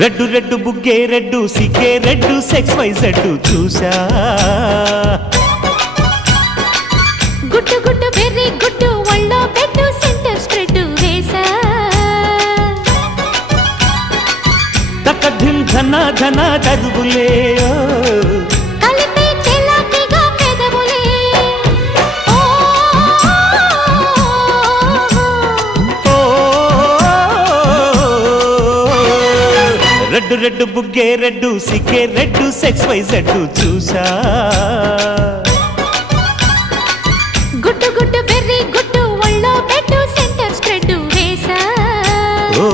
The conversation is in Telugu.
రెడ్డు రెడ్డు బుగ్గే రెడ్డు సిగ్గే రెడ్డు సెక్స్ వై జెడ్డు చూసా గుట్టు గుట్టు వెర్రి గుట్టు ఒళ్ళో పెట్టు సెంటర్ స్ప్రెడ్ వేసా తక్క ధిం ధన ధన దరువులే కలిపే చెలాకిగా పెదవులే రెడ్డు రెడ్డు బుగ్గే రెడ్డు సిగ్గే రెడ్డు సెక్స్ వై జెడ్డు చూసా గుట్టు గుట్టు వెర్రి గుట్టు ఒళ్ళో పెట్టు సెంటర్ స్ప్రెడ్ వేసా ఓ